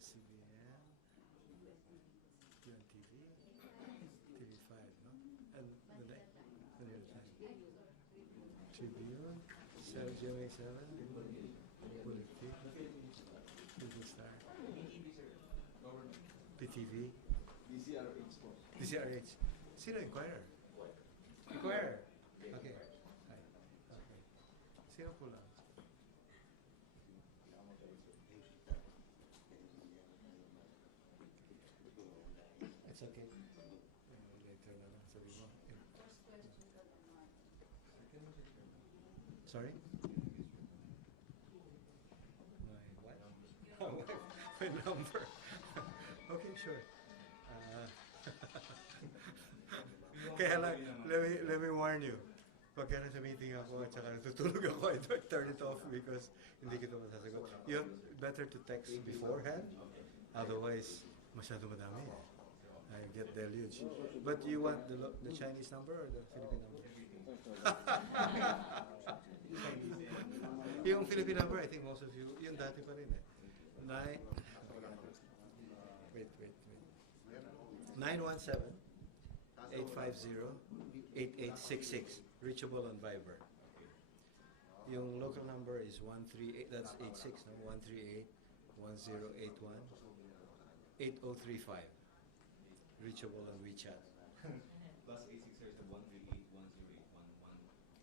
CBN, TV, TV5, no? And the other time. Tribune, GMA 7, Politik, Google Star, PTV, DCRH. Sino Inquirer? Inquirer. Okay. Hi. Okay. Sino po lang? It's okay. Later na lang sabi mo. Sorry? My what? My number. Okay, sure. Kaya lang, let me warn you. Pagka nasa meeting ako at saka natutulog ako, I don't turn it off because hindi kita masasagot. You better to text beforehand, otherwise masyado madami. I get deluged. But you want the Chinese number or the Philippine number? Yung Philippine number, I think most of you, yung dati pa rin eh. Wait. 917-850-8866. Reachable on Viber. Yung local number is 138, that's 86, no? 138-1081-8035. Reachable on WeChat. Plus 86 is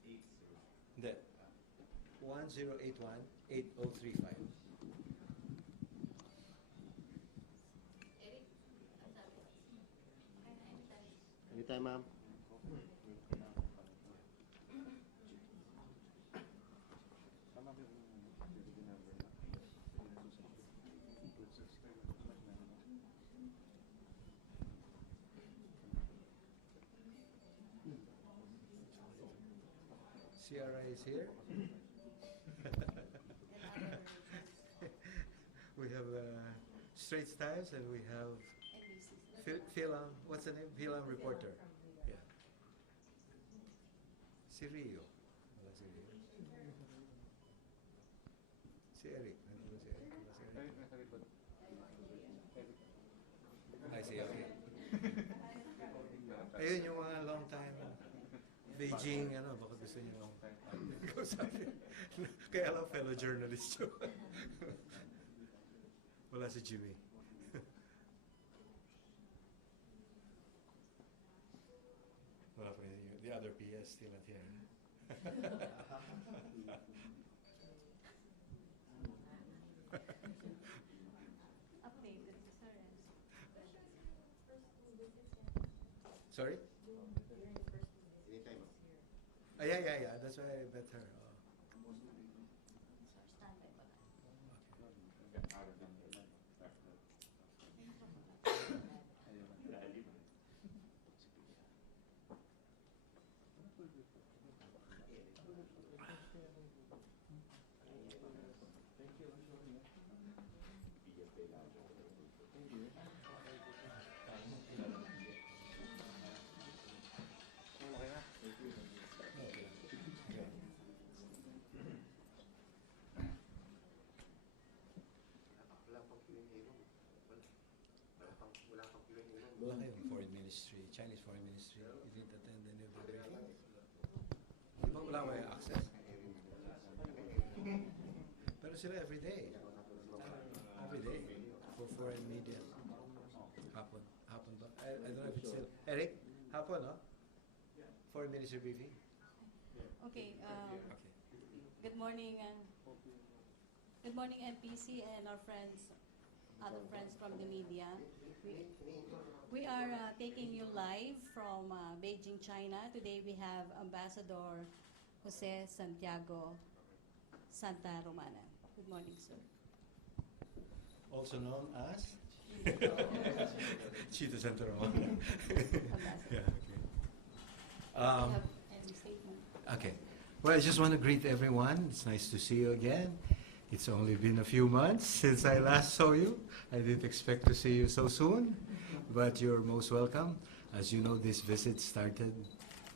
138-1081-1180. That 1081-8035. Anytime, ma'am. CRI is here. We have Straits Times and we have Philam, what's the name? Philam reporter. Yeah. Si Rio. Wala si Rio. Si Eric. Ano ba si Eric? Wala si Eric. I see, okay. Ayun yung mga long time. Beijing, ano, baka gusto niyo kausapin. Kaya lang fellow journalist yun. Wala si Jimmy. Wala pa rin the other PS still not here. Sorry? Yeah. That's why I met her. Wala kayong foreign ministry, Chinese foreign ministry. You didn't attend any of the briefing? Di ba wala kayo access? Pero sila every day. Every day. For foreign media. Hapon ba? I don't know if it's still. Eric? Hapon, no? Foreign ministry briefing? Okay. Okay. Good morning. Good morning, MPC and our friends, other friends from the media. We are taking you live from Beijing, China. Today we have Ambassador Jose Santiago Sta Romana. Good morning, sir. Also known as Chito Santa Romana. Yeah, okay. Do you have any statement? Okay. Well, I just want to greet everyone. It's nice to see you again. It's only been a few months since I last saw you. I didn't expect to see you so soon, but you're most welcome. As you know, this visit started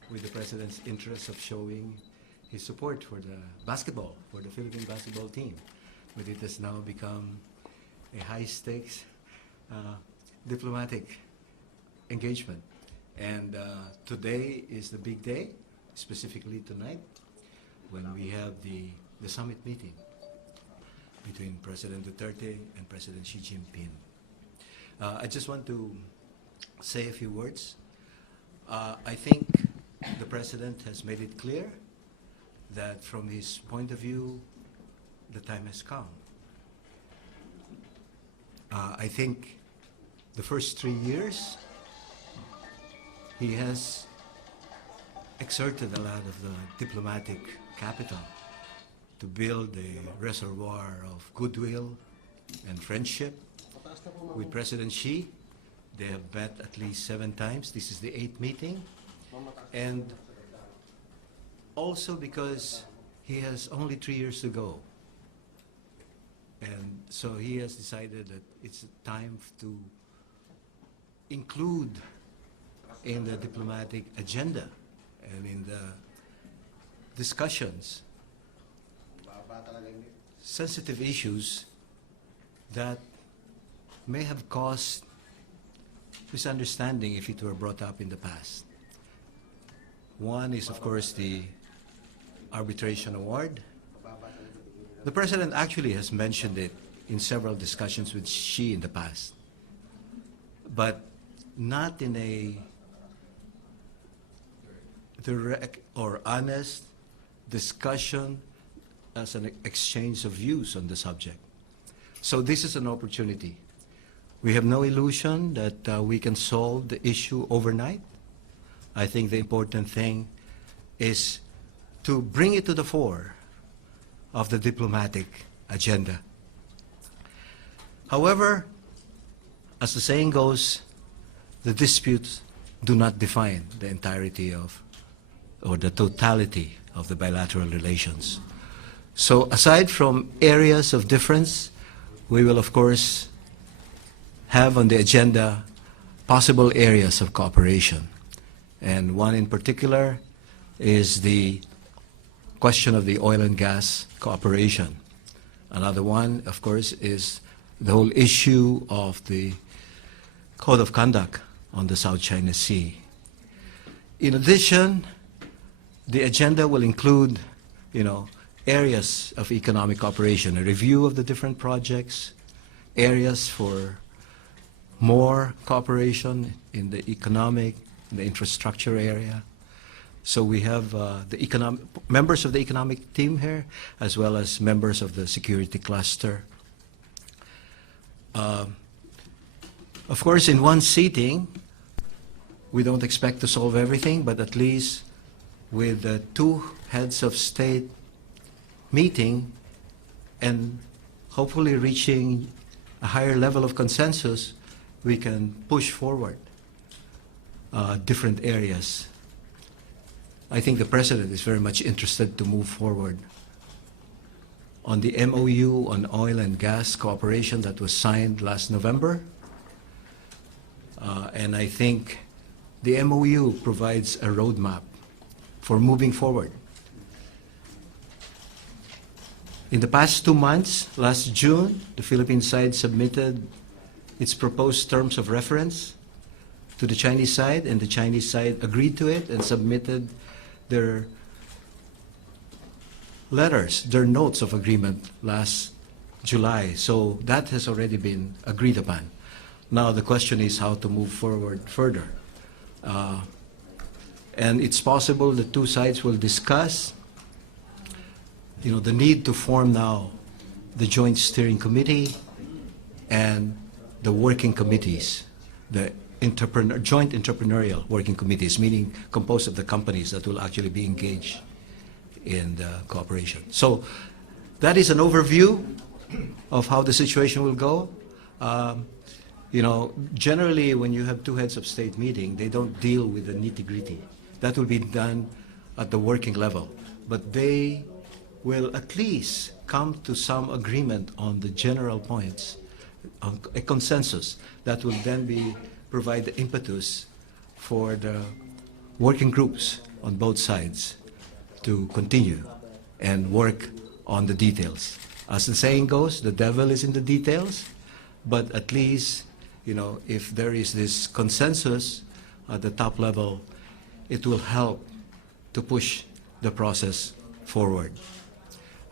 with the President's interest of showing his support for the basketball, for the Philippine basketball team. But it has now become a high-stakes diplomatic engagement. And today is the big day, specifically tonight, when we have the summit meeting between President Duterte and President Xi Jinping. I just want to say a few words. I think the President has made it clear that from his point of view, the time has come. I think the first 3 years, he has exerted a lot of the diplomatic capital to build a reservoir of goodwill and friendship with President Xi. They have met at least 7 times. This is the 8th meeting. And also because he has only 3 years to go. And so he has decided that it's time to include in the diplomatic agenda and in the discussions sensitive issues that may have caused misunderstanding if it were brought up in the past. One is, of course, the arbitration award. The President actually has mentioned it in several discussions with Xi in the past, but not in a direct or honest discussion as an exchange of views on the subject. So this is an opportunity. We have no illusion that we can solve the issue overnight. I think the important thing is to bring it to the fore of the diplomatic agenda. However, as the saying goes, the disputes do not define the entirety of or the totality of the bilateral relations. So aside from areas of difference, we will of course have on the agenda possible areas of cooperation. And one in particular is the question of the oil and gas cooperation. Another one, of course, is the whole issue of the Code of Conduct on the South China Sea. In addition, the agenda will include, areas of economic cooperation, a review of the different projects, areas for more cooperation in the economic, in the infrastructure area. So we have members of the economic team here, as well as members of the security cluster. Of course, in one sitting, we don't expect to solve everything, but at least with the 2 heads of state meeting and hopefully reaching a higher level of consensus, we can push forward different areas. I think the President is very much interested to move forward on the MOU on oil and gas cooperation that was signed last November. And I think the MOU provides a roadmap for moving forward. In the past 2 months, last June, the Philippine side submitted its proposed terms of reference to the Chinese side, and the Chinese side agreed to it and submitted their letters, their notes of agreement last July. So that has already been agreed upon. Now the question is how to move forward further. And it's possible the 2 sides will discuss the need to form now the Joint Steering Committee and the working committees, the joint entrepreneurial working committees, meaning composed of the companies that will actually be engaged in the cooperation. So that is an overview of how the situation will go. Generally when you have 2 heads of state meeting, they don't deal with the nitty-gritty. That will be done at the working level. But they will at least come to some agreement on the general points, on a consensus that will then provide the impetus for the working groups on both sides to continue and work on the details. As the saying goes, the devil is in the details. but at least, you know, if there is this consensus at the top level, it will help to push the process forward.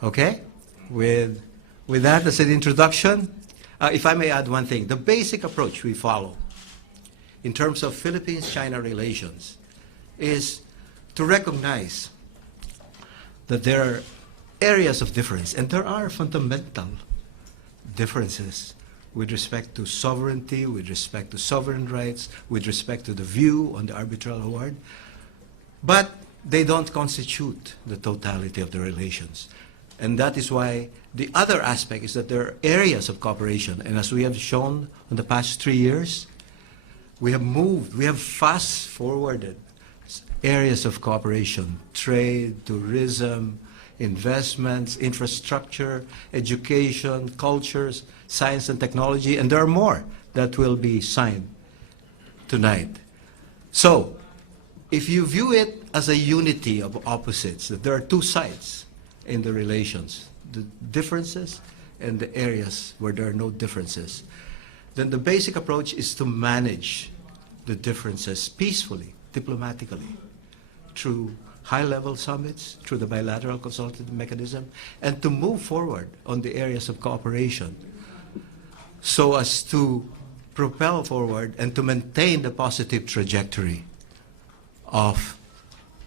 Okay? With that as an introduction, if I may add one thing, the basic approach we follow in terms of Philippines-China relations is to recognize that there are areas of difference, and there are fundamental differences with respect to sovereignty, with respect to sovereign rights, with respect to the view on the arbitral award, but they don't constitute the totality of the relations. And that is why the other aspect is that there are areas of cooperation, and as we have shown in the past 3 years, we have fast-forwarded areas of cooperation, trade, tourism, investments, infrastructure, education, cultures, science and technology, and there are more that will be signed tonight. So, if you view it as a unity of opposites, that there are two sides in the relations, the differences and the areas where there are no differences, then the basic approach is to manage the differences peacefully, diplomatically, through high-level summits, through the bilateral consultative mechanism, and to move forward on the areas of cooperation so as to propel forward and to maintain the positive trajectory of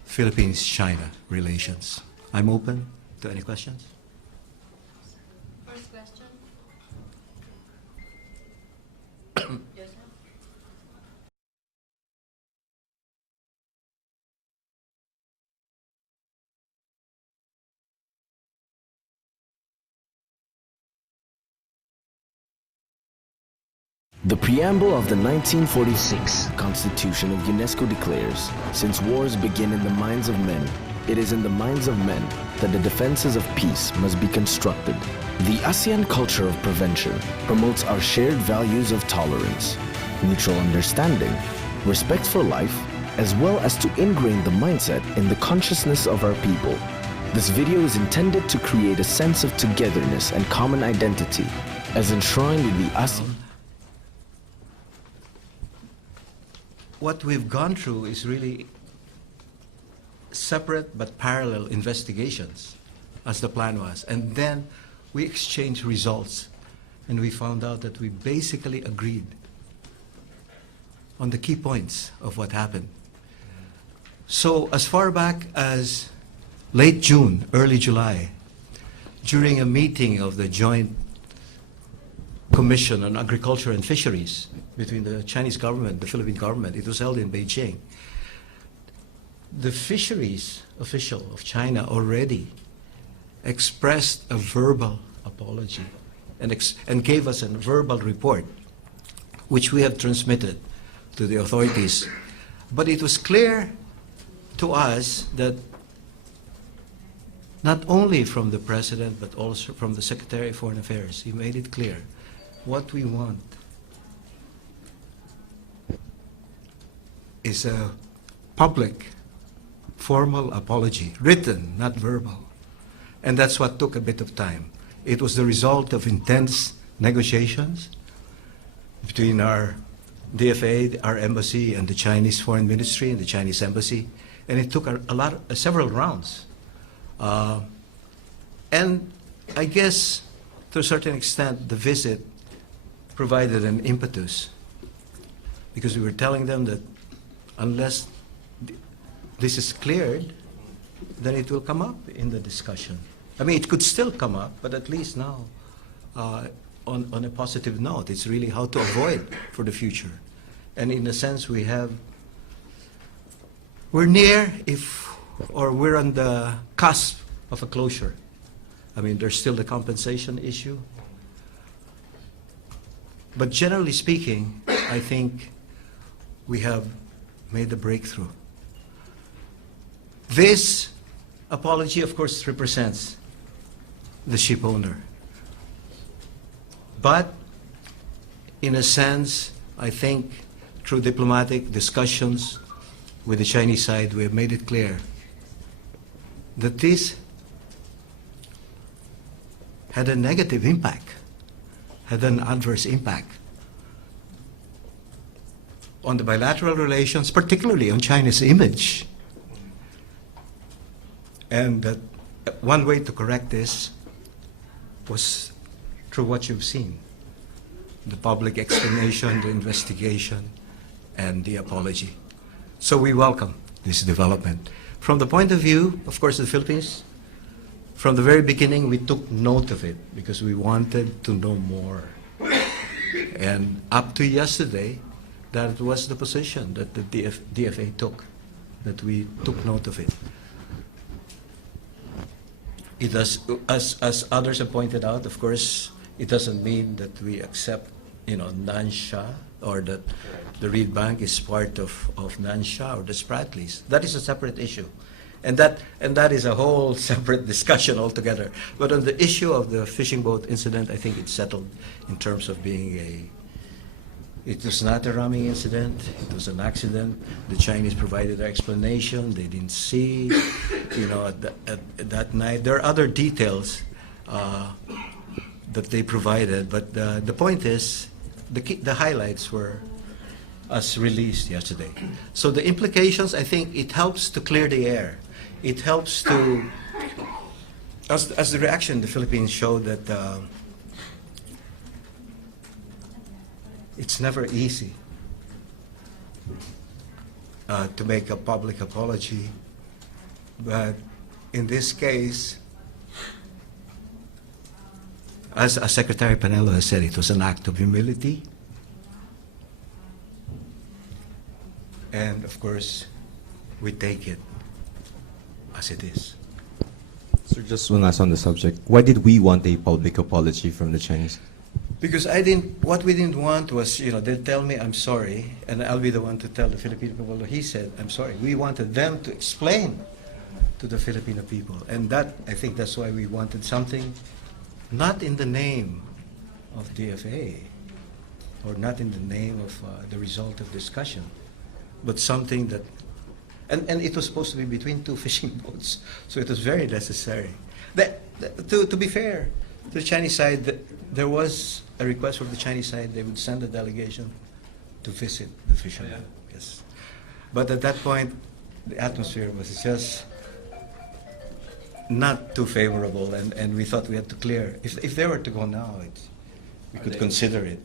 Philippines-China relations. I'm open to any questions. First question. Yes, sir. The preamble of the 1946 Constitution of UNESCO declares, since wars begin in the minds of men, it is in the minds of men that the defenses of peace must be constructed. The ASEAN culture of prevention promotes our shared values of tolerance, mutual understanding, respect for life, as well as to ingrain the mindset in the consciousness of our people. This video is intended to create a sense of togetherness and common identity, as enshrined in the ASEAN. What we've gone through is really separate but parallel investigations, as the plan was. And then we exchanged results, and we found out that we basically agreed on the key points of what happened. So as far back as late June, early July, during a meeting of the Joint Commission on Agriculture and Fisheries between the Chinese government, the Philippine government, it was held in Beijing. The fisheries official of China already expressed a verbal apology and gave us a verbal report, which we have transmitted to the authorities. But it was clear to us that not only from the President, but also from the Secretary of Foreign Affairs, he made it clear what we want is a public, formal apology, written, not verbal. And that's what took a bit of time. It was the result of intense negotiations between our DFA, our embassy, and the Chinese Foreign Ministry and the Chinese embassy. And it took several rounds. And I guess, to a certain extent, the visit provided an impetus, because we were telling them that unless this is cleared, then it will come up in the discussion. I mean, it could still come up, but at least now, on a positive note, it's really how to avoid for the future. And in a sense, we're near, or we're on the cusp of a closure. I mean, there's still the compensation issue. But generally speaking, I think we have made a breakthrough. This apology, of course, represents the ship owner. But in a sense, I think through diplomatic discussions with the Chinese side, we have made it clear that this had a negative impact, had an adverse impact on the bilateral relations, particularly on China's image. And that one way to correct this was through what you've seen, the public explanation, the investigation, and the apology. So we welcome this development. From the point of view, of course, of the Philippines, from the very beginning, we took note of it because we wanted to know more. And up to yesterday, that was the position that the DFA took, that we took note of it. It does, as others have pointed out, of course, it doesn't mean that we accept, Nansha, or that the Reed Bank is part of Nansha or the Spratlys. That is a separate issue. And that is a whole separate discussion altogether. But on the issue of the fishing boat incident, I think it's settled in terms of being it was not a ramming incident, it was an accident. The Chinese provided their explanation, they didn't see, at that night. There are other details that they provided, but the point is, the highlights were as released yesterday. So the implications, I think it helps to clear the air. It helps to, as the reaction in the Philippines showed, that it's never easy to make a public apology, but in this case, as Secretary Panelo has said, it was an act of humility. And of course, we take it as it is. Sir, just one last on the subject. Why did we want a public apology from the Chinese? Because what we didn't want was, they'll tell me I'm sorry, and I'll be the one to tell the Filipino people, he said, I'm sorry. We wanted them to explain to the Filipino people. And I think that's why we wanted something not in the name of DFA, or not in the name of the result of discussion, but something that, and it was supposed to be between two fishing boats, so it was very necessary. To be fair, to the Chinese side, there was a request from the Chinese side, they would send a delegation to visit the fishermen. Yes. But at that point, the atmosphere was just not too favorable, and we thought we had to clear. If they were to go now, we could consider it.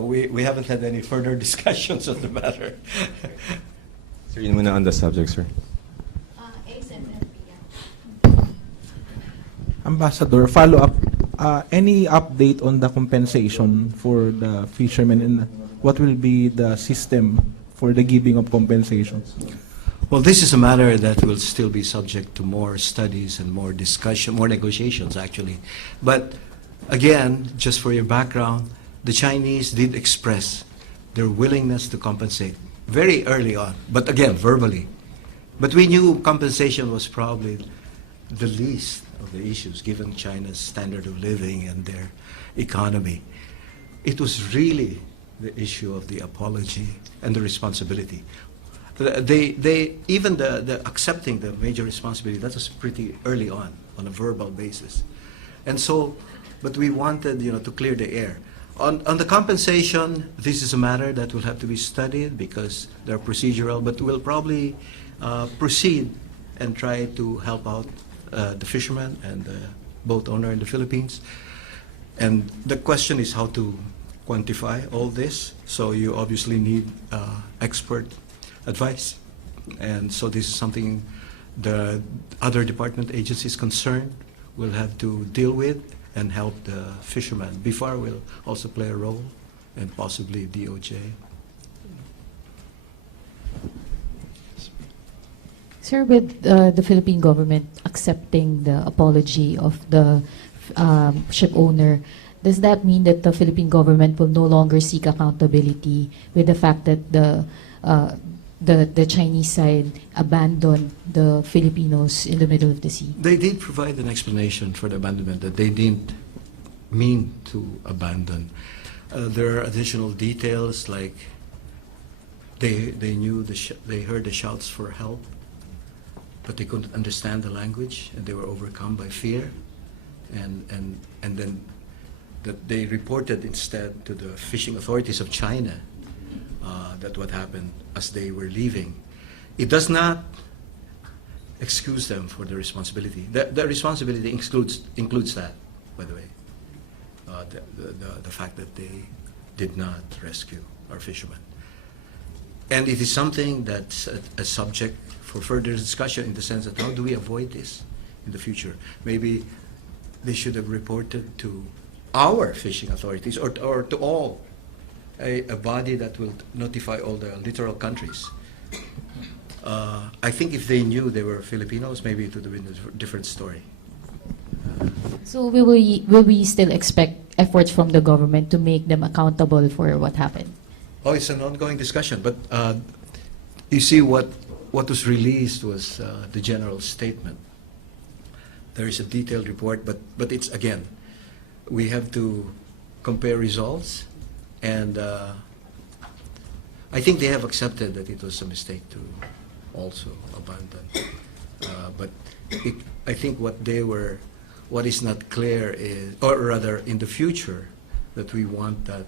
We haven't had any further discussions on the matter. Sir, yun muna on the subject, sir. Ambassador, follow up. Any update on the compensation for the fishermen, and what will be the system for the giving of compensations? Well, this is a matter that will still be subject to more studies and more discussion, more negotiations, actually. But again, just for your background, the Chinese did express their willingness to compensate very early on, but again, verbally. But we knew compensation was probably the least of the issues, given China's standard of living and their economy. It was really the issue of the apology and the responsibility. Even the accepting the major responsibility, that was pretty early on a verbal basis. And so, but we wanted, to clear the air. On the compensation, this is a matter that will have to be studied because they're procedural, but we'll probably proceed and try to help out the fishermen and the boat owner in the Philippines. And the question is how to quantify all this. So you obviously need expert advice. And so this is something the other department agencies concerned will have to deal with and help the fishermen. BIFAR will also play a role, and possibly DOJ. Sir, with the Philippine government accepting the apology of the ship owner, does that mean that the Philippine government will no longer seek accountability with the fact that the Chinese side abandoned the Filipinos in the middle of the sea? They did provide an explanation for the abandonment, that they didn't mean to abandon. There are additional details, like they knew they heard the shouts for help, but they couldn't understand the language, and they were overcome by fear, and then that they reported instead to the fishing authorities of China that what happened as they were leaving. It does not excuse them for the responsibility. The responsibility includes that, by the way, the fact that they did not rescue our fishermen. And it is something that's a subject for further discussion, in the sense that how do we avoid this in the future? Maybe they should have reported to our fishing authorities, or to all, a body that will notify all the littoral countries. I think if they knew they were Filipinos, maybe it would have been a different story. So will we still expect efforts from the government to make them accountable for what happened? Oh, it's an ongoing discussion, but you see, what was released was the general statement. There is a detailed report, but it's, again, we have to compare results, and I think they have accepted that it was a mistake to also abandon. But I think what is not clear is, or rather in the future, that we want that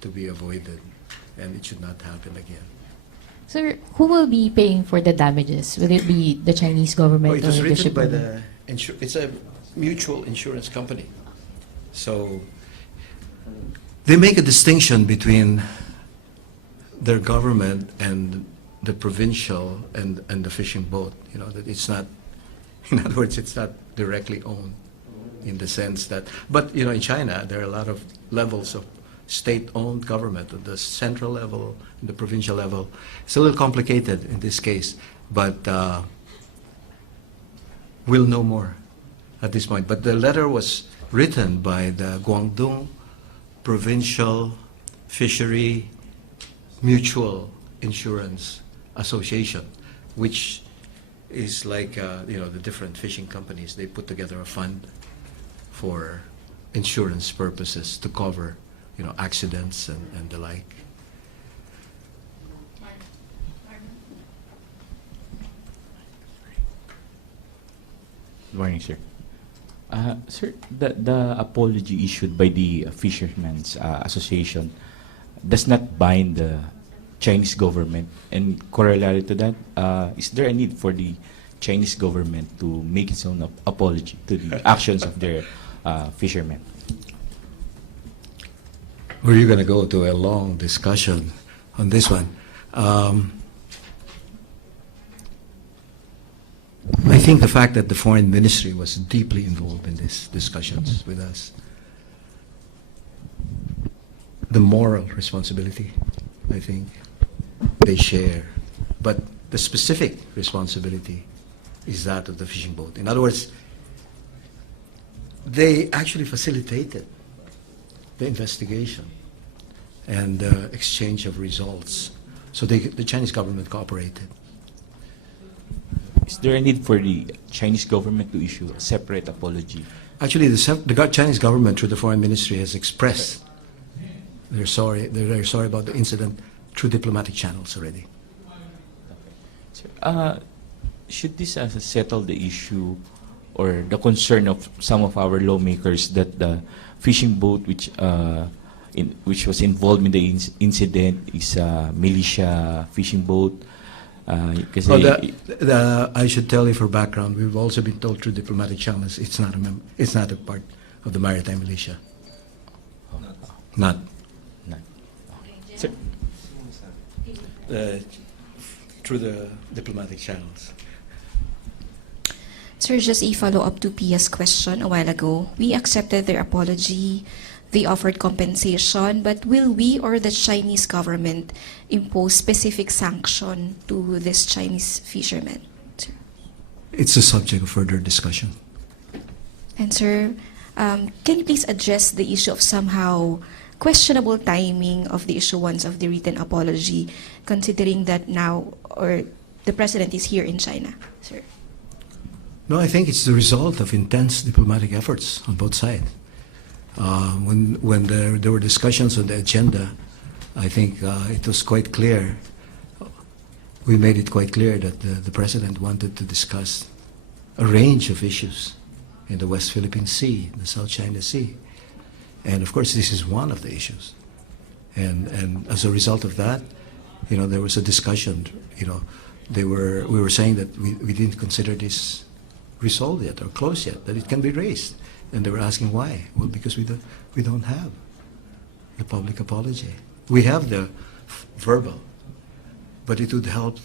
to be avoided, and it should not happen again. Sir, who will be paying for the damages? Will it be the Chinese government It was or the written ship by owner? it's a mutual insurance company. So they make a distinction between their government and the provincial and the fishing boat. You know, that it's not, in other words, it's not directly owned in the sense that, but you know, in China, there are a lot of levels of state-owned government at the central level, and the provincial level. It's a little complicated in this case, but we'll know more at this point. But the letter was written by the Guangdong Provincial Fishery Mutual Insurance Association, which is like you know, the different fishing companies. They put together a fund for insurance purposes to cover, you know, accidents and the like. Good morning, sir. Sir, the apology issued by the Fishermen's Association does not bind the Chinese government. And corollary to that, is there a need for the Chinese government to make its own apology to the actions of their fishermen? Were you going to go to a long discussion on this one? I think the fact that the foreign ministry was deeply involved in these discussions with us, the moral responsibility, I think they share, but the specific responsibility is that of the fishing boat. In other words, they actually facilitated the investigation and exchange of results. So the Chinese government cooperated. Is there a need for the Chinese government to issue a separate apology? Actually, the Chinese government, through the foreign ministry, has expressed they're very sorry about the incident through diplomatic channels already. Sir, should this settle the issue or the concern of some of our lawmakers that the fishing boat which was involved in the incident is a militia fishing boat? I should tell you for background, we've also been told through diplomatic channels it's not a part of the Maritime militia. Not. Sir, through the diplomatic channels. Sir, just a follow-up to Pia's question a while ago. We accepted their apology. They offered compensation, but will we or the Chinese government impose specific sanction to this Chinese fishermen? Sir? It's a subject of further discussion. And sir, can you please address the issue of somehow questionable timing of the issuance of the written apology, considering that now the president is here in China, sir? No, I think it's the result of intense diplomatic efforts on both sides. When there were discussions on the agenda, I think it was quite clear, we made it quite clear that the President wanted to discuss a range of issues in the West Philippine Sea, the South China Sea. And of course, this is one of the issues. And as a result of that, there was a discussion. We were saying that we didn't consider this resolved yet or closed yet, that it can be raised. And they were asking why. Well, because we don't have the public apology. We have the verbal, but it would help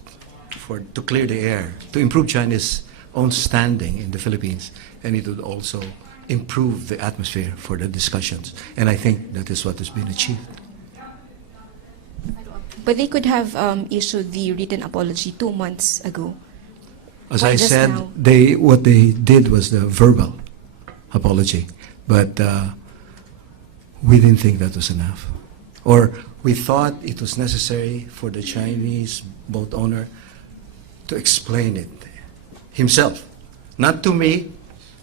to clear the air, to improve China's own standing in the Philippines, and it would also improve the atmosphere for the discussions. And I think that is what has been achieved. But they could have issued the written apology 2 months ago. As Why I just said, now? what they did was the verbal apology, but we didn't think that was enough. Or we thought it was necessary for the Chinese boat owner to explain it himself, not to me,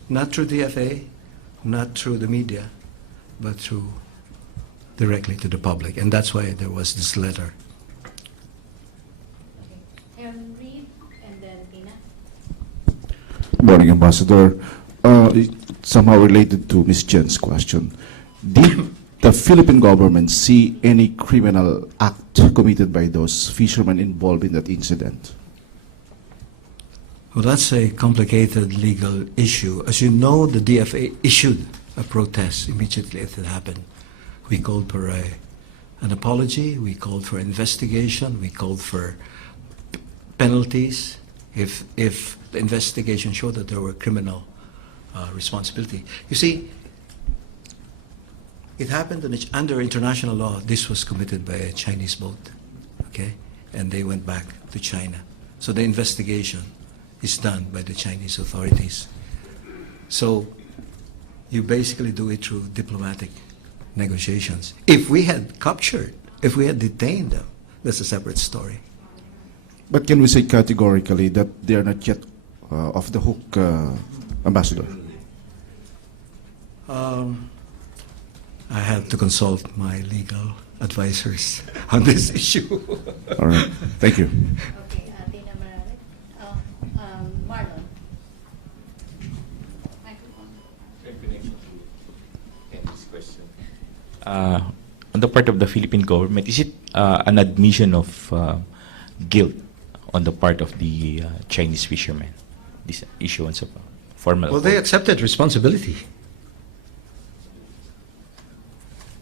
not through DFA, not through the media, but through directly to the public. And that's why there was this letter. Aaron Reed and then Tina. Morning, Ambassador. Somehow related to Ms. Jen's question. Did the Philippine government see any criminal act committed by those fishermen involved in that incident? Well, that's a complicated legal issue. As you know, the DFA issued a protest immediately after it happened. We called for an apology, we called for investigation, we called for penalties if the investigation showed that there were criminal responsibility. You see, it happened under international law. This was committed by a Chinese boat, okay? And they went back to China. So the investigation is done by the Chinese authorities. So you basically do it through diplomatic negotiations. If we had captured, if we had detained them, that's a separate story. But can we say categorically that they are not yet off the hook, Ambassador? I have to consult my legal advisors on this issue. All right. Thank you. Okay, Tina Morales. Marlon. Microphone. On the part of the Philippine government, is it an admission of guilt on the part of the Chinese fishermen, this issuance of formal Well, they apology? accepted responsibility.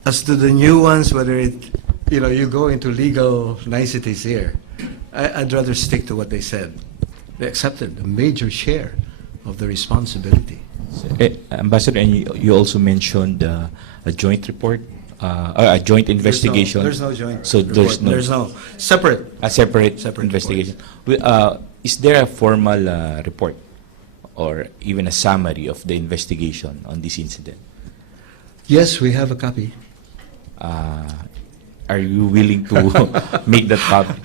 As to the new ones, whether you go into legal niceties here, I'd rather stick to what they said. They accepted a major share of the responsibility. Ambassador, and you also mentioned a joint report, a joint investigation. There's no joint So report. There's no separate. A separate Separate investigation. Is there a formal report or even a summary of the investigation on this incident? Yes, we have a copy. Are you willing to make that public?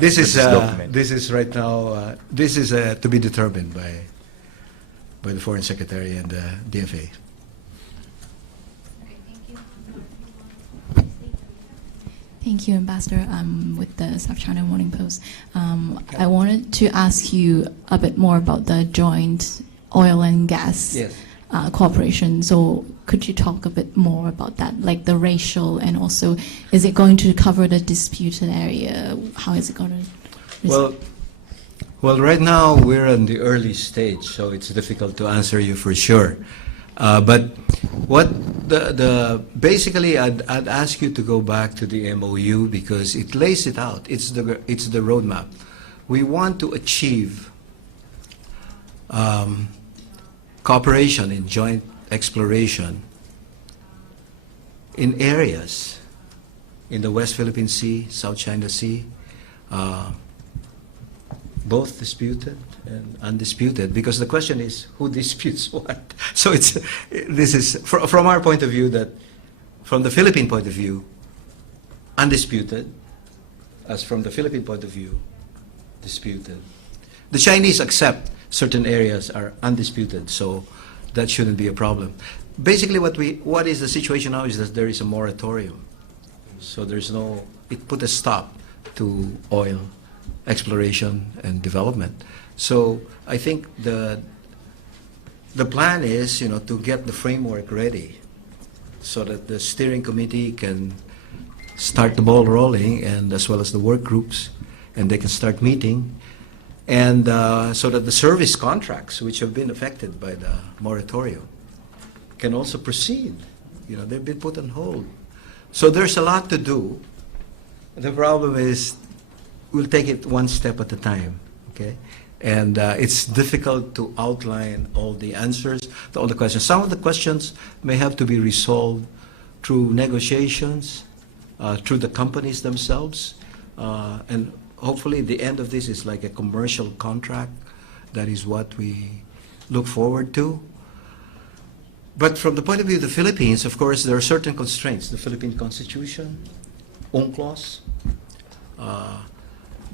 This is document? this is right now. This is to be determined by the Foreign Secretary and the DFA. Okay, thank you. Thank you, Ambassador. I'm with the South China Morning Post. I wanted to ask you a bit more about the joint oil and gas Yes. cooperation. So could you talk a bit more about that, like the ratio, and also is it going to cover the disputed area? How is it going to? Well, right now we're in the early stage, so it's difficult to answer you for sure. But what basically, I'd ask you to go back to the MOU because it lays it out. It's the roadmap. We want to achieve cooperation in joint exploration in areas in the West Philippine Sea, South China Sea, both disputed and undisputed, because the question is who disputes what. So this is from our point of view, that from the Philippine point of view, undisputed, as from the Philippine point of view, disputed. The Chinese accept certain areas are undisputed, so that shouldn't be a problem. Basically, what is the situation now is that there is a moratorium. So it put a stop to oil exploration and development. So I think the plan is, to get the framework ready so that the steering committee can start the ball rolling, and as well as the work groups, and they can start meeting, and so that the service contracts, which have been affected by the moratorium, can also proceed. You know, they've been put on hold. So there's a lot to do. The problem is we'll take it one step at a time, okay? And it's difficult to outline all the answers to all the questions. Some of the questions may have to be resolved through negotiations, through the companies themselves, and hopefully the end of this is like a commercial contract. That is what we look forward to. But from the point of view of the Philippines, of course, there are certain constraints. The Philippine Constitution, UNCLOS.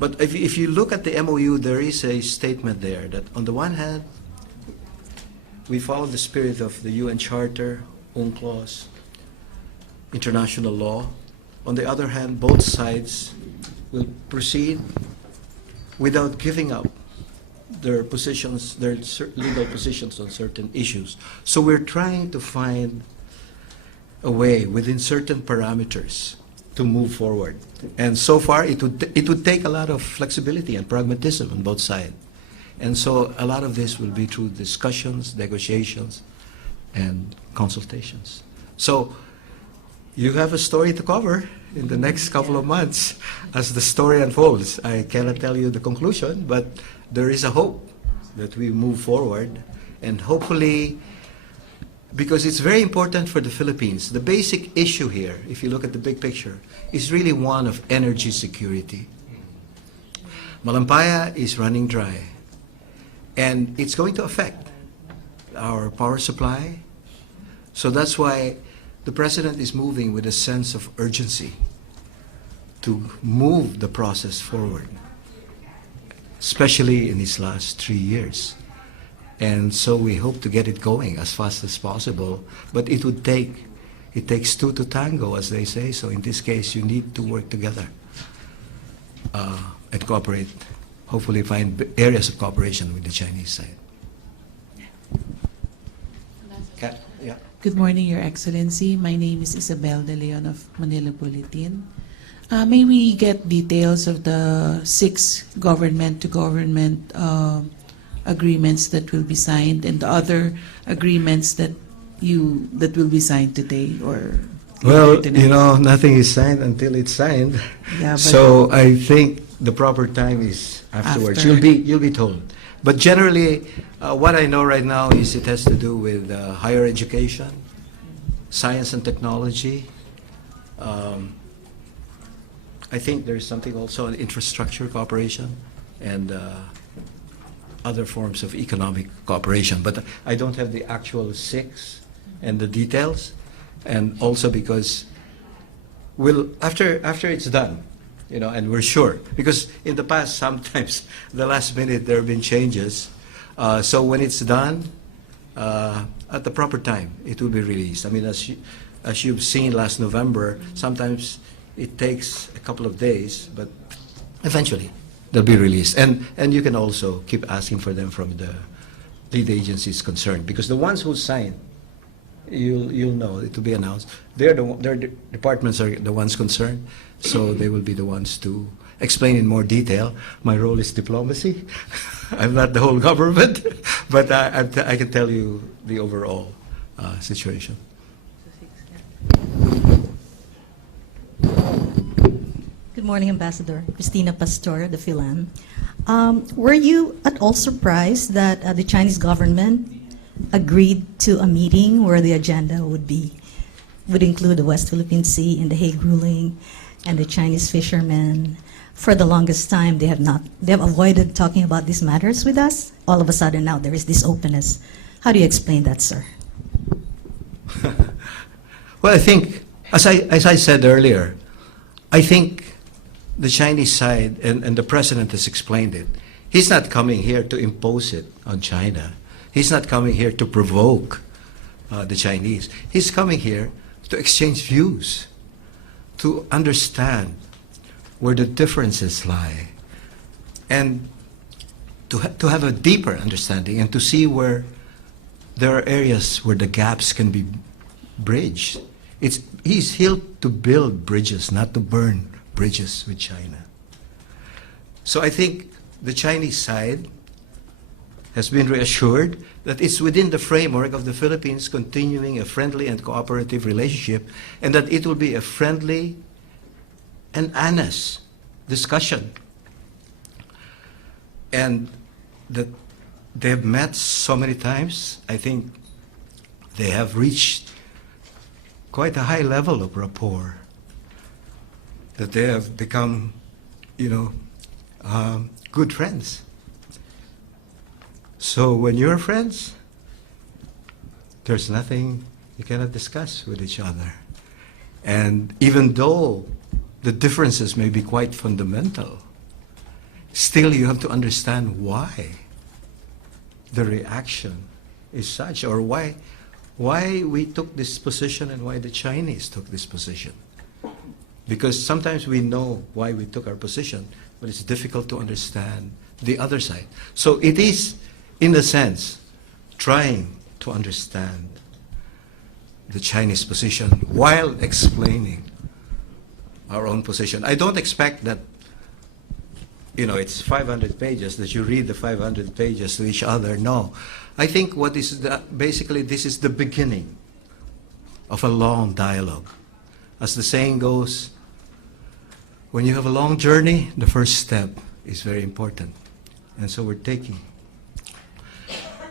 But if you look at the MOU, there is a statement there that on the one hand, we follow the spirit of the UN Charter, UNCLOS, international law. On the other hand, both sides will proceed without giving up their positions, their legal positions on certain issues. So we're trying to find a way within certain parameters to move forward. And so far, it would take a lot of flexibility and pragmatism on both sides. And so a lot of this will be through discussions, negotiations, and consultations. So you have a story to cover in the next couple of months as the story unfolds. I cannot tell you the conclusion, but there is a hope that we move forward, and hopefully, because it's very important for the Philippines, the basic issue here, if you look at the big picture, is really one of energy security. Malampaya is running dry, and it's going to affect our power supply. So that's why the President is moving with a sense of urgency to move the process forward, especially in these last 3 years. And so we hope to get it going as fast as possible, but it takes two to tango, as they say. So in this case, you need to work together and cooperate, hopefully find areas of cooperation with the Chinese side. Yeah. Good morning, Your Excellency. My name is Isabel De Leon of Manila Bulletin. May we get details of the 6 government-to-government agreements that will be signed and the other agreements that will be signed today or Well, you know, nothing is signed until it's signed. Yeah, but so I think the proper time is afterwards. After. You'll be told. But generally, what I know right now is it has to do with higher education, science and technology. I think there's something also on infrastructure cooperation and other forms of economic cooperation. But I don't have the actual 6 and the details. And also because after it's done, you know, and we're sure, because in the past sometimes the last minute there have been changes. So when it's done, at the proper time, it will be released. I mean, as you've seen last November, sometimes it takes a couple of days, but eventually they'll be released. And you can also keep asking for them from the lead agencies concerned, because the ones who sign, you'll know, it will be announced. Their departments are the ones concerned, so they will be the ones to explain in more detail. My role is diplomacy. I'm not the whole government, but I can tell you the overall situation. Good morning, Ambassador. Christina Pastor, the Philan. Were you at all surprised that the Chinese government agreed to a meeting where the agenda would include the West Philippine Sea and the Hague ruling and the Chinese fishermen? For the longest time, they have avoided talking about these matters with us. All of a sudden now there is this openness. How do you explain that, sir? Well, I think, as I said earlier, I think the Chinese side, and the President has explained it, he's not coming here to impose it on China. He's not coming here to provoke the Chinese. He's coming here to exchange views, to understand where the differences lie, and to have a deeper understanding and to see where there are areas where the gaps can be bridged. He's here to build bridges, not to burn bridges with China. So I think the Chinese side has been reassured that it's within the framework of the Philippines continuing a friendly and cooperative relationship, and that it will be a friendly and honest discussion. And that they have met so many times. I think they have reached quite a high level of rapport, that they have become, good friends. So when you're friends, there's nothing you cannot discuss with each other. And even though the differences may be quite fundamental, still you have to understand why the reaction is such, or why we took this position and why the Chinese took this position. Because sometimes we know why we took our position, but it's difficult to understand the other side. So it is, in a sense, trying to understand the Chinese position while explaining our own position. I don't expect that, it's 500 pages, that you read the 500 pages to each other. No. I think basically this is the beginning of a long dialogue. As the saying goes, when you have a long journey, the first step is very important. And so we're taking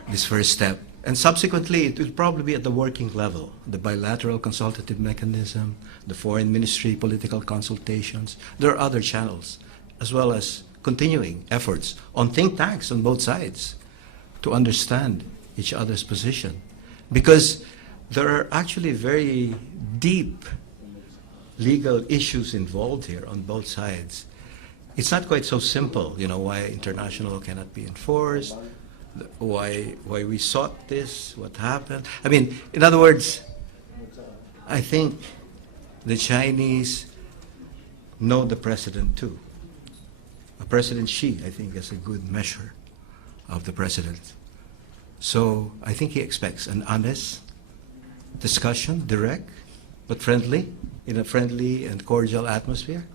this first step. And subsequently, it will probably be at the working level, the bilateral consultative mechanism, the foreign ministry political consultations. There are other channels, as well as continuing efforts on think tanks on both sides to understand each other's position. Because there are actually very deep legal issues involved here on both sides. It's not quite so simple, why international law cannot be enforced, why we sought this, what happened. I mean, in other words, I think the Chinese know the president too. President Xi, I think, is a good measure of the president. So I think he expects an honest discussion, direct, but friendly, in a friendly and cordial atmosphere.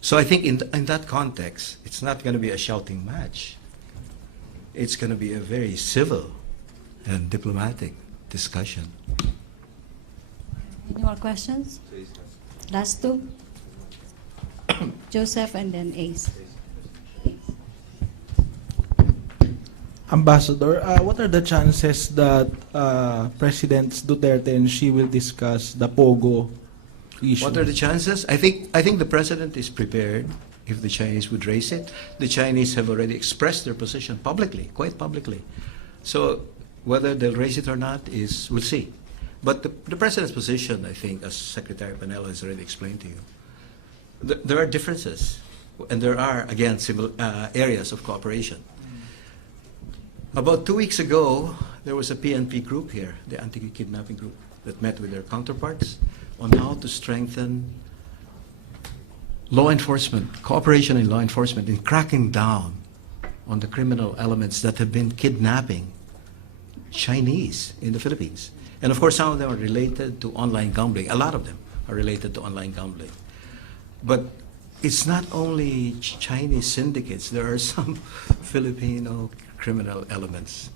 So I think in that context, it's not going to be a shouting match. It's going to be a very civil and diplomatic discussion. Any more questions? Last two. Joseph and then Ace. Ambassador, what are the chances that Presidents Duterte and Xi will discuss the POGO issue? What are the chances? I think the president is prepared if the Chinese would raise it. The Chinese have already expressed their position publicly, quite publicly. So whether they'll raise it or not we'll see. But the president's position, I think, as Secretary Panelo has already explained to you, there are differences, and there are, again, civil areas of cooperation. About 2 weeks ago, there was a PNP group here, the anti-kidnapping group, that met with their counterparts on how to strengthen law enforcement, cooperation in law enforcement, in cracking down on the criminal elements that have been kidnapping Chinese in the Philippines. And of course, some of them are related to online gambling. A lot of them are related to online gambling. But it's not only Chinese syndicates. There are some Filipino criminal elements,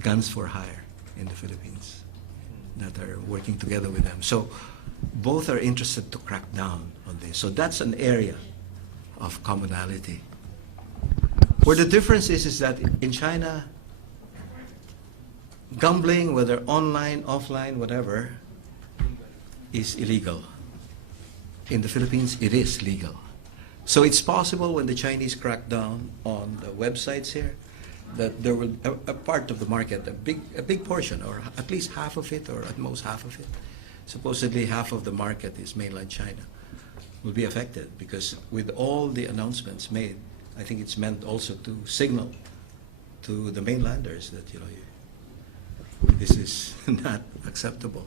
guns for hire in the Philippines, that are working together with them. So both are interested to crack down on this. So that's an area of commonality. Where the difference is that in China, gambling, whether online, offline, whatever, is illegal. In the Philippines, it is legal. So it's possible when the Chinese crack down on the websites here, that there will a part of the market, a big portion, or at least half of it, or at most half of it, supposedly half of the market is mainland China, will be affected, because with all the announcements made, I think it's meant also to signal to the mainlanders that this is not acceptable.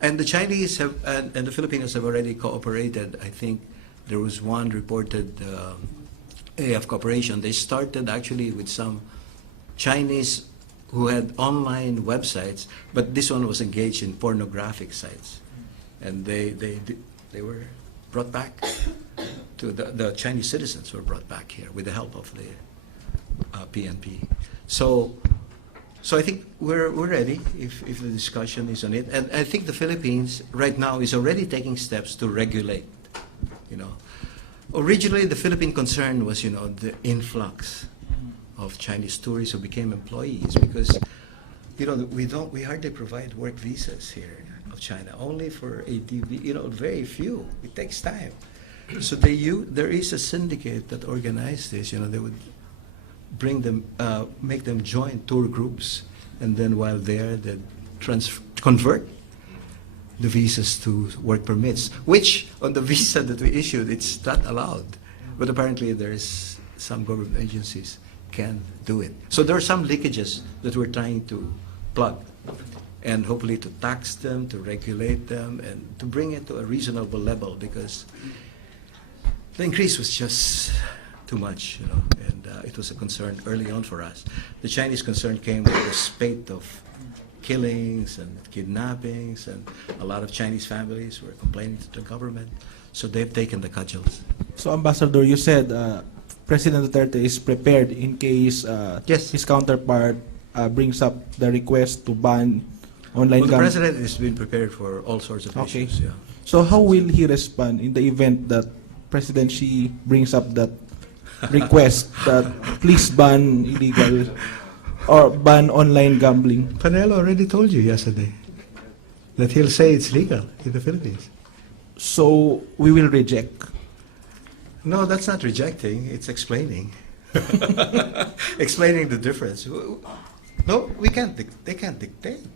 And the Chinese have, and the Filipinos have already cooperated. I think there was one reported area of cooperation. They started actually with some Chinese who had online websites, but this one was engaged in pornographic sites, and they were brought back to the Chinese citizens were brought back here with the help of the PNP. So I think we're ready if the discussion is on it, and I think the Philippines right now is already taking steps to regulate. Originally the Philippine concern was the influx of Chinese tourists who became employees, because we hardly provide work visas here of China, only for ADV, very few. It takes time. So there is a syndicate that organized this. They would bring them, make them join tour groups, and then while there, they convert the visas to work permits, which on the visa that we issued, it's not allowed. But apparently there's some government agencies can do it. So there are some leakages that we're trying to plug, and hopefully to tax them, to regulate them, and to bring it to a reasonable level, because the increase was just too much, and it was a concern early on for us. The Chinese concern came with the spate of killings and kidnappings, and a lot of Chinese families were complaining to the government, so they've taken the cudgels. So, Ambassador, you said President Duterte is prepared in case Yes. his counterpart brings up the request to ban online Well, the gambling. president has been prepared for all sorts of Okay. issues. Yeah. So how will he respond in the event that President Xi brings up that request that please ban illegal or ban online gambling? Panelo already told you yesterday that he'll say it's legal in the Philippines. So we will reject. No, that's not rejecting, it's explaining. Explaining the difference. No, we can't. They can't dictate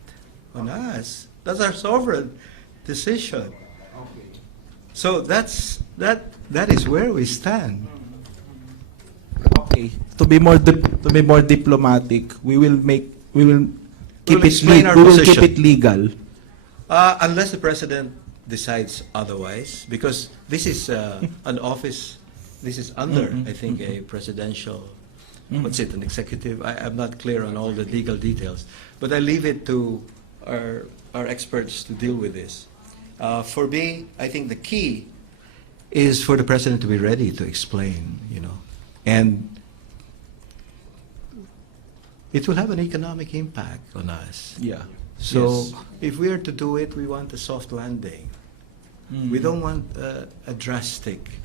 on us. That's our sovereign decision. So that is where we stand. Okay. To be more diplomatic, we will keep We'll explain our position. legal. Unless the president decides otherwise, because this is an office. This is under, I think, a presidential. What's it? An executive? I'm not clear on all the legal details, but I leave it to our experts to deal with this. For me, I think the key is for the president to be ready to explain, and it will have an economic impact on us. Yeah. So Yes. if we are to do it, we want a soft landing. We don't want a drastic,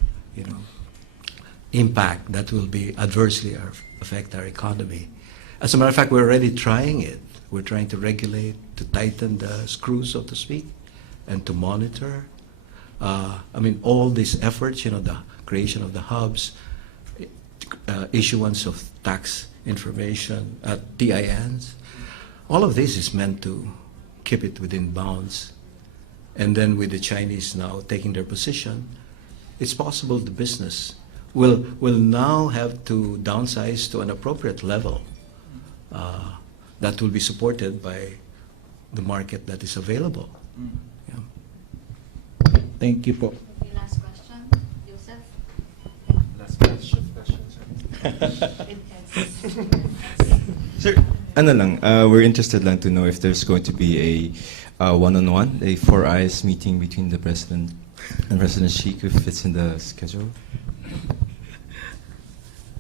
impact that will be adversely affect our economy. As a matter of fact, we're already trying it. We're trying to regulate, to tighten the screws, so to speak, and to monitor. All these efforts, the creation of the hubs, issuance of tax information, TINs, all of this is meant to keep it within bounds. And then with the Chinese now taking their position, it's possible the business will now have to downsize to an appropriate level that will be supported by the market that is available. Yeah. Thank you po. Okay, last question, Joseph. Last question. Sir, we're interested lang to know if there's going to be a one-on-one, a four eyes meeting between the president and President Xi, if it's in the schedule.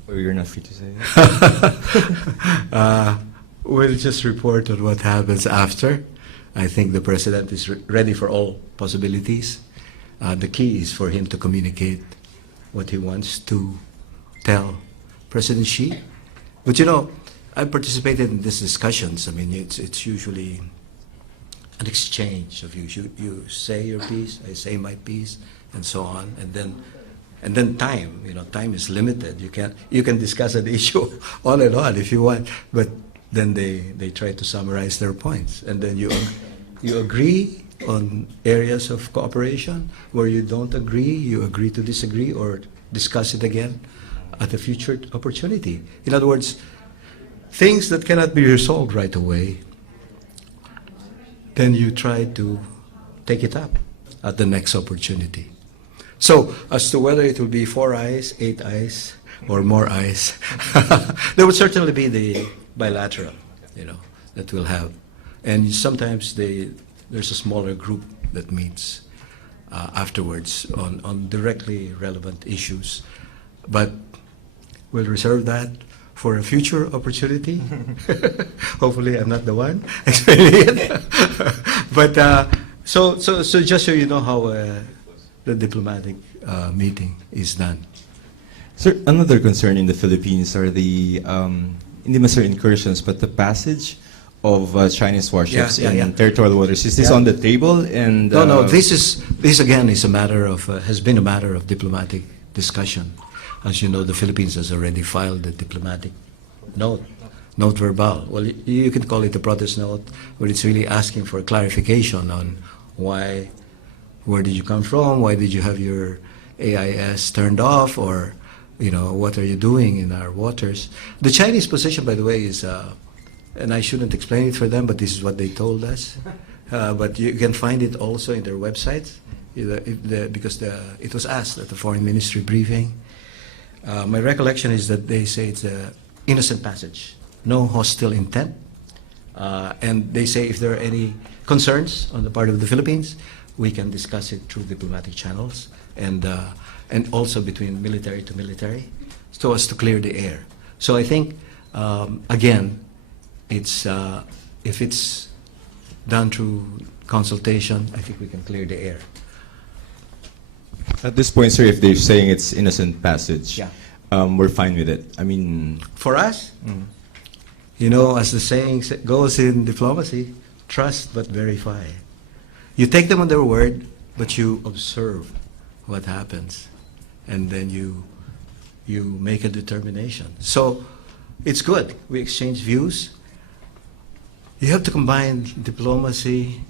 Or you're not free to say that? We'll just report on what happens after. I think the president is ready for all possibilities. The key is for him to communicate what he wants to tell President Xi. But I participated in these discussions. It's usually an exchange of you say your piece, I say my piece, and so on, and then time. Time is limited. You can discuss an issue on and on if you want, but then they try to summarize their points, and then you agree on areas of cooperation. Where you don't agree, you agree to disagree or discuss it again at a future opportunity. In other words, things that cannot be resolved right away, then you try to take it up at the next opportunity. So, as to whether it will be 4 eyes, 8 eyes, or more eyes, there would certainly be the bilateral. that we'll have. And sometimes there's a smaller group that meets afterwards on directly relevant issues. But we'll reserve that for a future opportunity. Hopefully I'm not the one explaining it. But so just so you know how the diplomatic meeting is done. Sir, another concern in the Philippines are the hindi man sir incursions, but the passage of Chinese warships in territorial waters. Is this on the table? And no. This again is a matter of has been a matter of diplomatic discussion. As you know, the Philippines has already filed a diplomatic note verbal. Well, you can call it a protest note, but it's really asking for clarification on why, where did you come from? Why did you have your AIS turned off? Or, what are you doing in our waters? The Chinese position, by the way, is, and I shouldn't explain it for them, but this is what they told us. But you can find it also in their websites, because it was asked at the Foreign Ministry briefing. My recollection is that they say it's an innocent passage, no hostile intent. And they say if there are any concerns on the part of the Philippines, we can discuss it through diplomatic channels and also between military to military, so as to clear the air. So I think, again, it's if it's done through consultation, I think we can clear the air. At this point, sir, if they're saying it's innocent passage, we're fine with it. I mean, for us, as the saying goes in diplomacy, trust but verify. You take them on their word, but you observe what happens, and then you make a determination. So it's good. We exchange views. You have to combine diplomacy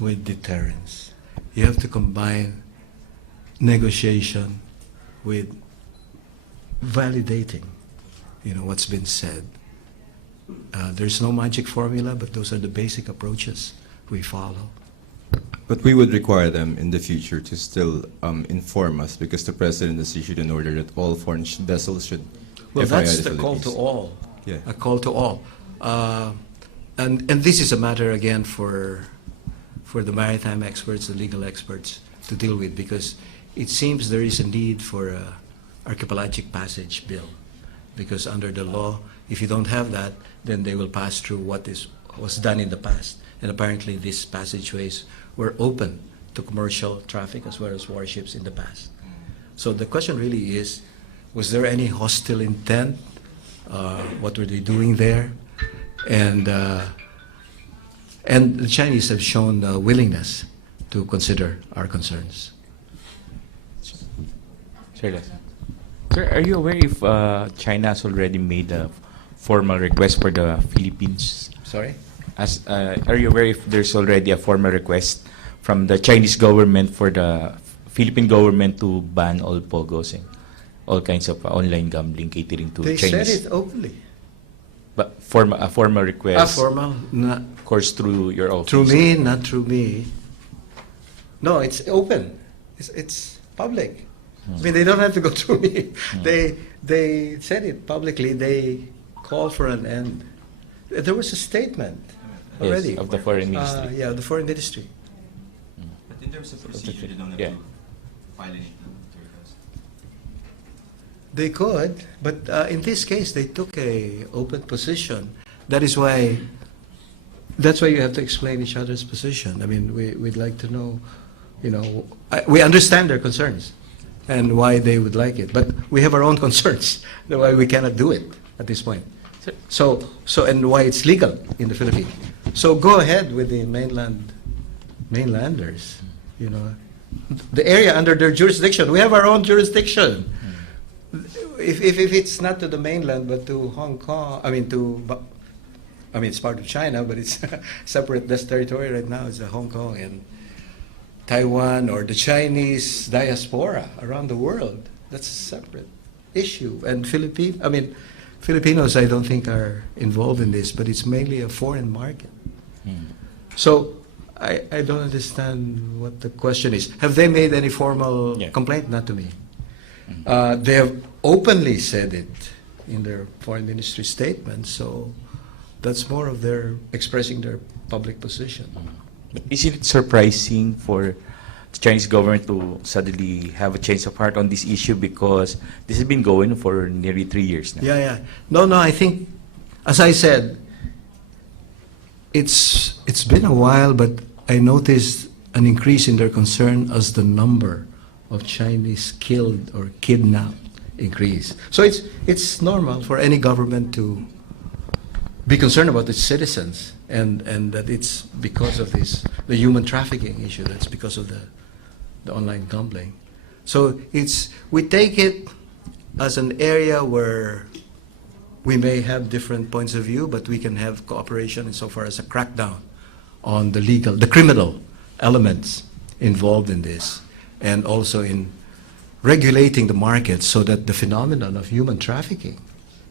with deterrence. You have to combine negotiation with validating, what's been said. There's no magic formula, but those are the basic approaches we follow. But we would require them in the future to still inform us, because the President has issued an order that all foreign vessels should Well, FII that's the the call to Philippines. all. Yeah. A call to all. And this is a matter, again, for the maritime experts, the legal experts, to deal with, because it seems there is a need for a archipelagic passage bill, because under the law, if you don't have that, then they will pass through what was done in the past. And apparently these passageways were open to commercial traffic as well as warships in the past. So the question really is, was there any hostile intent? What were they doing there? And the Chinese have shown willingness to consider our concerns. Sir, are you aware if China has already made a formal request for the Philippines? Sorry? Are you aware if there's already a formal request from the Chinese government for the Philippine government to ban all POGOs and all kinds of online gambling catering to They Chinese? said it openly. But a formal request? Formal? Of course, through your office. Through me, not through me. No, it's open. It's public. I mean, they don't have to go through me. They said it publicly. They called for an end. There was a statement already. Yes, of the foreign ministry. Yeah, the foreign ministry. But in terms of procedure, they don't have to file anything to request. They could, but in this case, they took a open position. That's why you have to explain each other's position. I mean, we'd like to know, we understand their concerns and why they would like it, but we have our own concerns, why we cannot do it at this point. So and why it's legal in the Philippines. So go ahead with the mainlanders, the area under their jurisdiction. We have our own jurisdiction. If it's not to the mainland but to Hong Kong, it's part of China, but it's separate. That's territory right now. It's Hong Kong and Taiwan, or the Chinese diaspora around the world. That's a separate issue. And Filipinos, I don't think, are involved in this, but it's mainly a foreign market. So I don't understand what the question is. Have they made any formal complaint? Not to me. They have openly said it in their foreign ministry statement, so That's more of their expressing their public position. Isn't it surprising for the Chinese government to suddenly have a change of heart on this issue, because this has been going for nearly 3 years now? Yeah. No, I think, as I said, it's been a while, but I noticed an increase in their concern as the number of Chinese killed or kidnapped increase. So it's normal for any government to be concerned about its citizens, and that it's because of the human trafficking issue. That's because of the online gambling. So we take it as an area where we may have different points of view, but we can have cooperation insofar as a crackdown on the criminal elements involved in this, and also in regulating the market so that the phenomenon of human trafficking,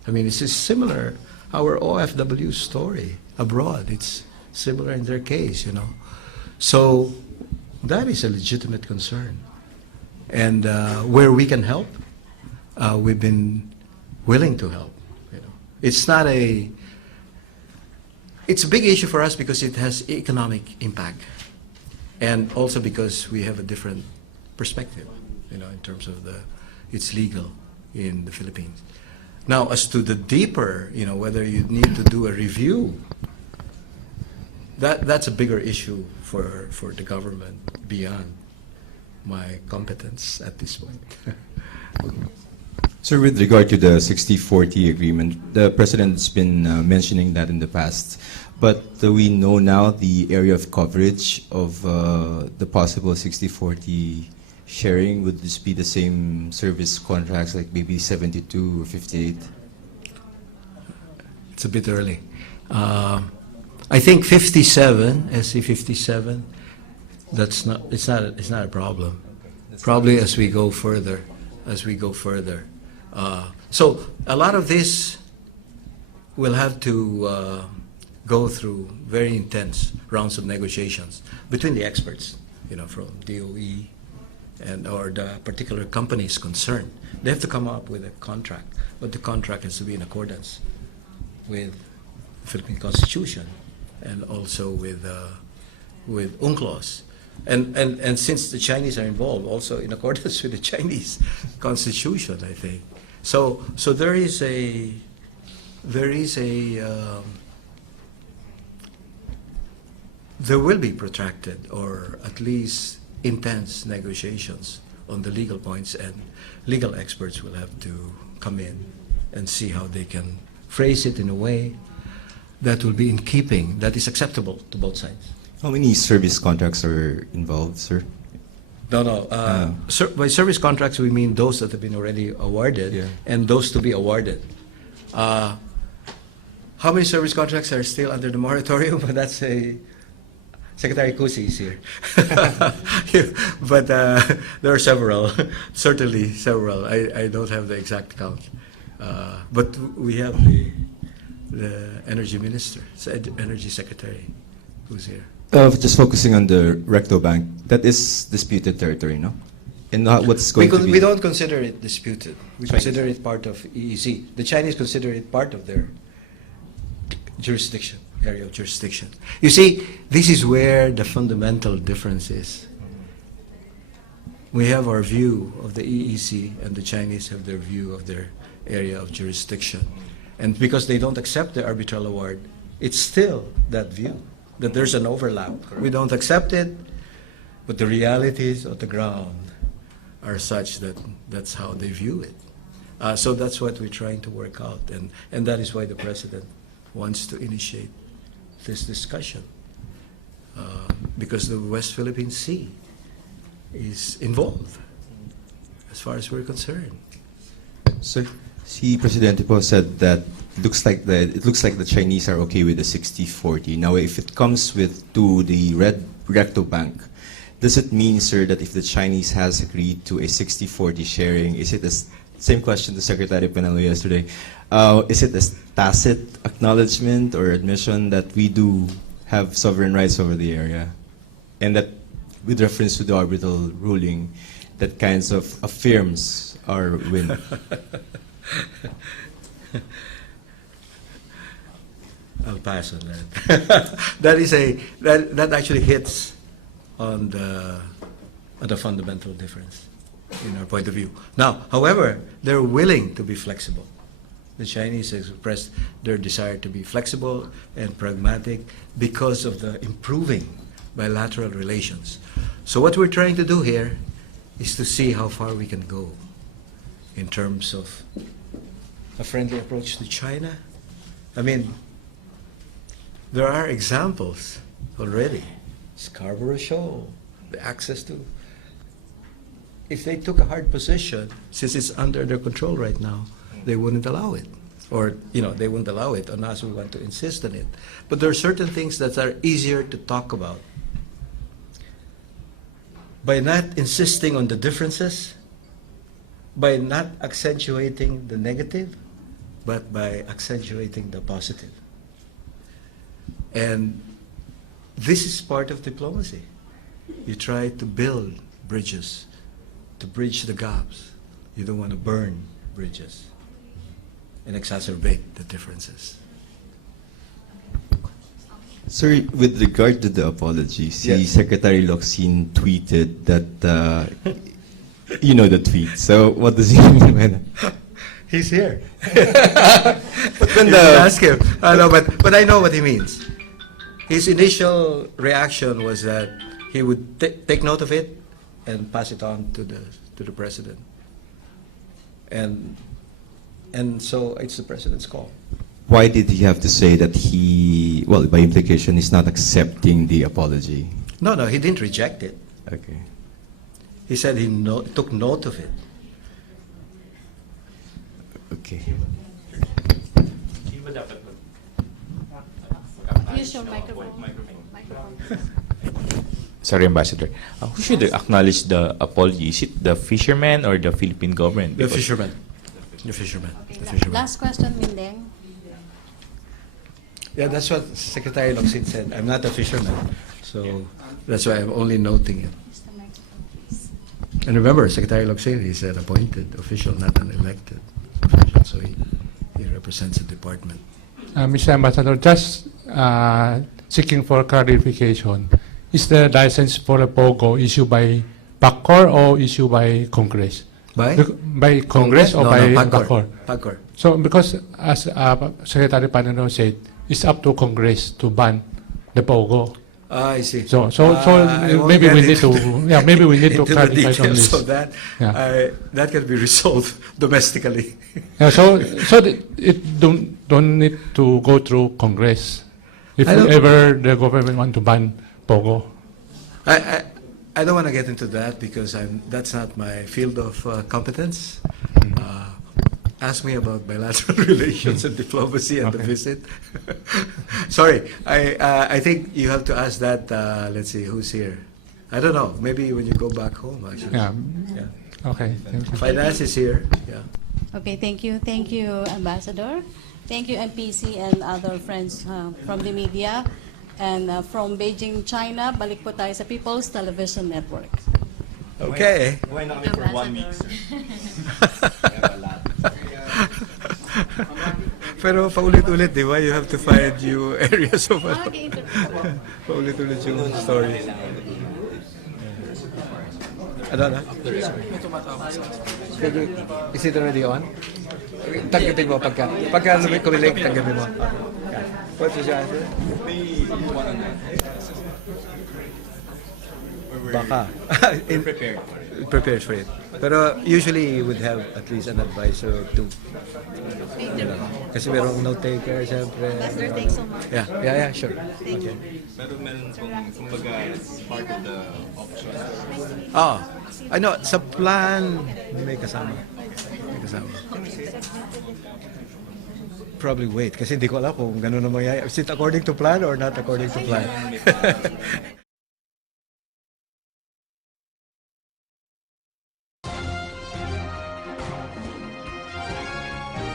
I mean, this is similar, our OFW story abroad, it's similar in their case, you know. So that is a legitimate concern. And where we can help, we've been willing to help. You know, it's a big issue for us because it has economic impact, and also because we have a different perspective, you know, in terms of it's legal in the Philippines. Now, as to the deeper, you know, whether you need to do a review, that's a bigger issue for the government beyond my competence at this point. Sir, with regard to the 60-40 agreement, the President's been mentioning that in the past, but we know now the area of coverage of the possible 60-40 sharing. Would this be the same service contracts, like maybe 72 or 58? It's a bit early. I think 57, SC 57, it's not a problem. Probably as we go further. So a lot of this will have to go through very intense rounds of negotiations between the experts, you know, from DOE or the particular companies concerned. They have to come up with a contract, but the contract has to be in accordance with the Philippine Constitution and also with UNCLOS. And since the Chinese are involved, also in accordance with the Chinese Constitution, I think. So there will be protracted or at least intense negotiations on the legal points, and legal experts will have to come in and see how they can phrase it in a way that will be in keeping, that is acceptable to both sides. How many service contracts are involved, sir? No. By service contracts, we mean those that have been already awarded and those to be awarded. How many service contracts are still under the moratorium? That's Secretary Kusi is here. But there are several, certainly several. I don't have the exact count. But we have the Energy Minister, Energy Secretary, who's here. Just focusing on the Recto Bank, that is disputed territory, no? And what's going to be... We don't consider it disputed. We consider it part of EEZ. The Chinese consider it part of their jurisdiction, area of jurisdiction. You see, this is where the fundamental difference is. We have our view of the EEZ, and the Chinese have their view of their area of jurisdiction. And because they don't accept the arbitral award, it's still that view, that there's an overlap. We don't accept it, but the realities of the ground are such that that's how they view it. So that's what we're trying to work out, and that is why the President wants to initiate this discussion, because the West Philippine Sea is involved, as far as we're concerned. Sir, si Presidente po said that it looks like the Chinese are okay with the 60-40. Now, if it comes to the Recto Bank, does it mean, sir, that if the Chinese has agreed to a 60-40 sharing, is it the same question to Secretary Penelo yesterday? Is it a tacit acknowledgement or admission that we do have sovereign rights over the area, and that, with reference to the arbitral ruling, that kinds of affirms our win? I'll pass on that. That actually hits on the fundamental difference in our point of view. Now, however, they're willing to be flexible. The Chinese expressed their desire to be flexible and pragmatic because of the improving bilateral relations. So what we're trying to do here is to see how far we can go in terms of a friendly approach to China. I mean, there are examples already. Scarborough Shoal, the access to. If they took a hard position, since it's under their control right now, they wouldn't allow it. Or, they wouldn't allow it unless we want to insist on it. But there are certain things that are easier to talk about. By not insisting on the differences, by not accentuating the negative, but by accentuating the positive. And this is part of diplomacy. You try to build bridges, to bridge the gaps. You don't want to burn bridges and exacerbate the differences. Sir, with regard to the apology, Yes. Secretary Locsin tweeted that, you know the tweet, so what does he mean by that? He's here. But when You can ask him. No, but I know what he means. His initial reaction was that he would take note of it and pass it on to the president. And so it's the president's call. Why did he have to say that he, well, by implication, is not accepting the apology? No, he didn't reject it. Okay. He said he took note of it. Okay. Use your microphone. Sorry, Ambassador. Who should acknowledge the apology? Is it the fishermen or the Philippine government? The Because- fisherman. The fisherman. Okay, The fisherman. last question, Mindeng. Yeah, that's what Secretary Locsin said. I'm not a fisherman, so that's why I'm only noting it. Use the microphone, please. And remember, Secretary Locsin is an appointed official, not an elected official, so he represents the department. Mr. Ambassador, just seeking for clarification. Is the license for a POGO issued by PACOR or issued by Congress? By? By Congress or No, by PACOR. PACOR? PACOR. So, because as Secretary Panano said, it's up to Congress to ban the POGO. I see. So I won't maybe get we need to, into yeah, maybe we need to into the clarify on details this. of that. Yeah. That can be resolved domestically. Yeah, so it don't need to go through Congress if I don't- ever the government want to ban POGO. I don't want to get into that because that's not my field of competence. Ask me about bilateral relations and diplomacy and the visit. Sorry, I think you have to ask that. Let's see, who's here? I don't know. Maybe when you go back home, actually. Yeah. Okay. Thank you. Finance is here. Yeah. Okay, thank you. Thank you, Ambassador. Thank you, MPC and other friends from the media. And from Beijing, China, balik po tayo sa People's Television Network. Okay. Why not for 1 week, sir? Pero paulit-ulit, di ba? You have to find new areas of paulit-ulit yung story. Ano? Is it already on? Tanggapin mo pagka kumilink, tanggapin mo. What's your answer? Baka. Prepared for it. Pero usually you would have at least an advisor or two. Kasi merong note taker, siyempre. Ambassador, thanks so much. Yeah, sure. Thank you. Pero meron pong, kumbaga, it's part of the option. Ano, sa plan, may kasama. Probably wait, kasi hindi ko alam kung gano'n na mangyayari. Is it according to plan or not according to plan?